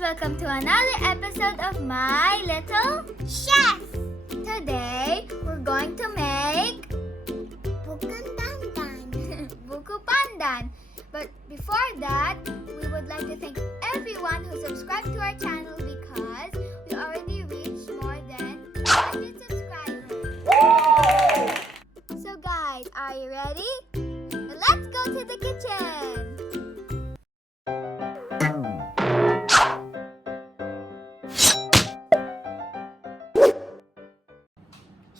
welcome to another episode of My Little Chef. Today, we're going to make Buko Pandan. Buko Pandan. But before that, we would like to thank everyone who subscribed to our channel because we already reached more than 100 subscribers. So guys, are you ready? Let's go to the kitchen.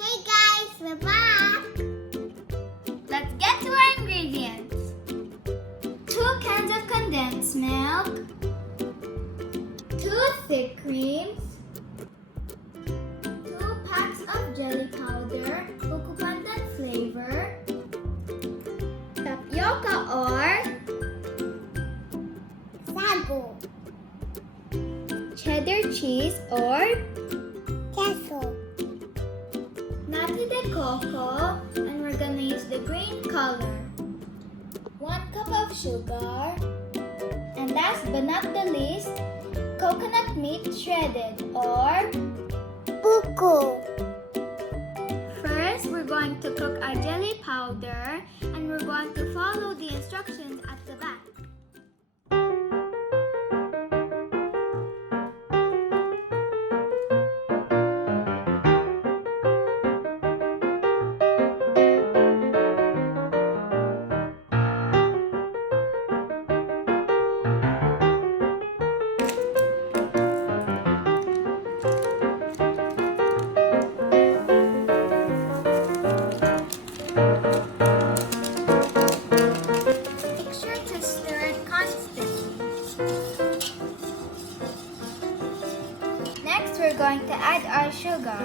Hey guys, we're back. Let's get to our ingredients. 2 cans of condensed milk, 2 thick creams, 2 packs of jelly powder, Buko Pandan flavor, tapioca or Sago. cheddar cheese or Queso. nata de coco, and we're gonna use the green color. 1 cup of sugar, and last but not the least, coconut meat shredded or Buko. first, we're going to cook our jelly powder and we're going to follow the instructions at the back. Make sure to stir it constantly. Next, we're going to add our sugar.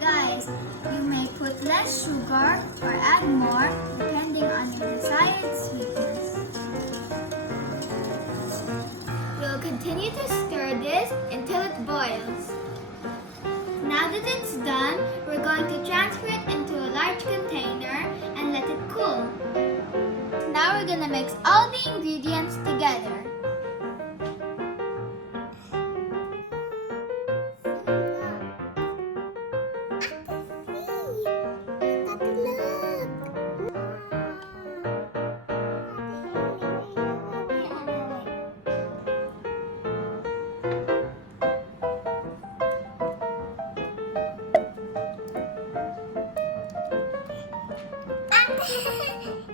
Guys, you may put less sugar or add more depending on your desired sweetness. We'll continue to stir this until it boils. Now that it's done, we're going to transfer it into a large container and let it cool. Now we're gonna mix all the ingredients together.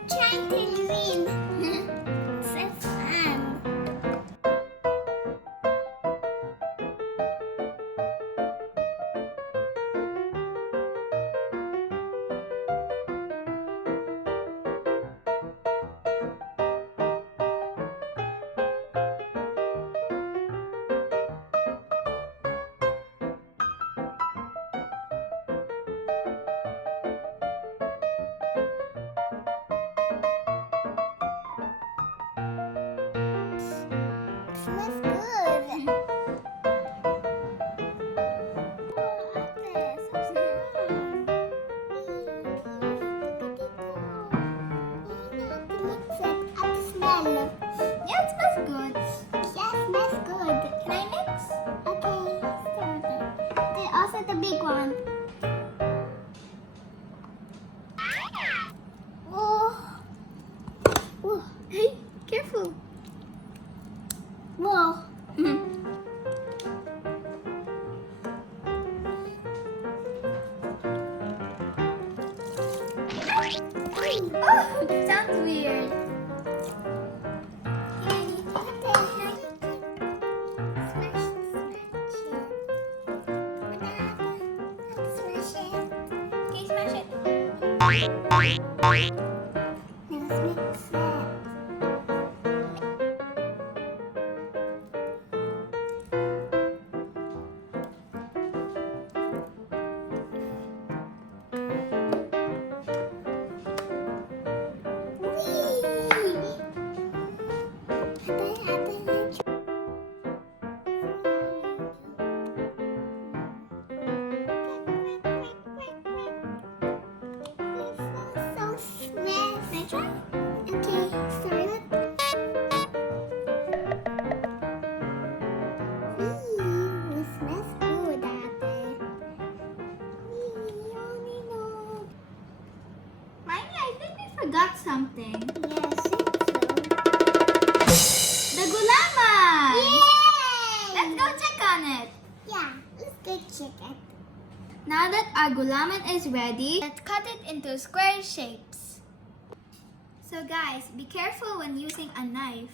Trying to win. So fun. Smells good. Yeah, it smells good. Yeah, smells good. Can I mix? Okay, start it. Okay, also the big one. Oh. Oh. Hey, careful. Whoa. Oh, sounds weird. Can you smash it? Let's mix it. something. Yes, The gulaman! Yay! Let's go check on it. Yeah, let's go check it. Now that our gulaman is ready, let's cut it into square shapes. So guys, be careful when using a knife.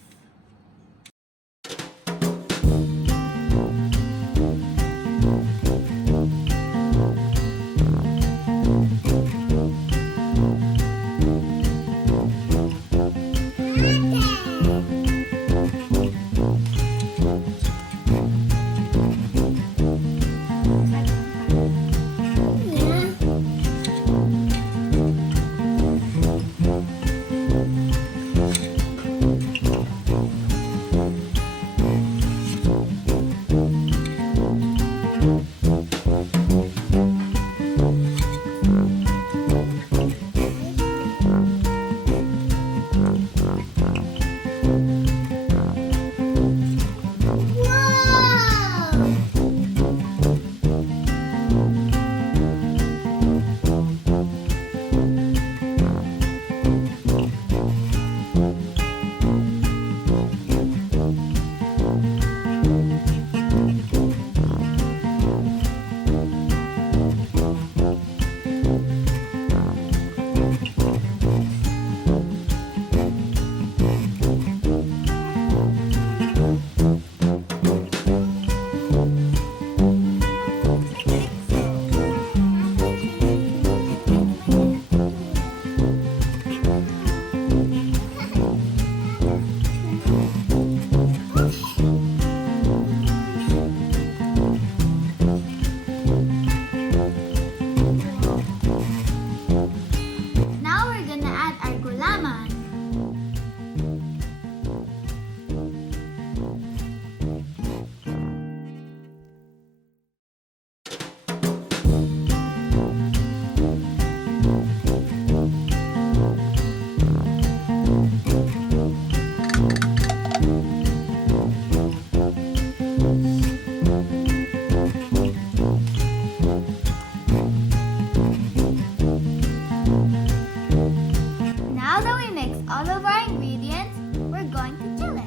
All of our ingredients, we're going to chill it.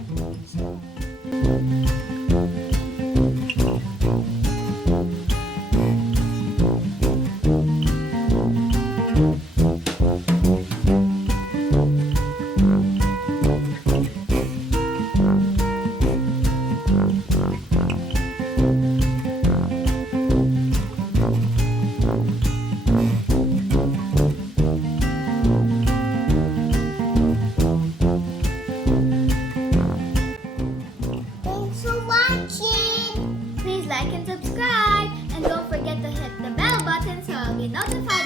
Please like and subscribe, and don't forget to hit the bell button so I'll be notified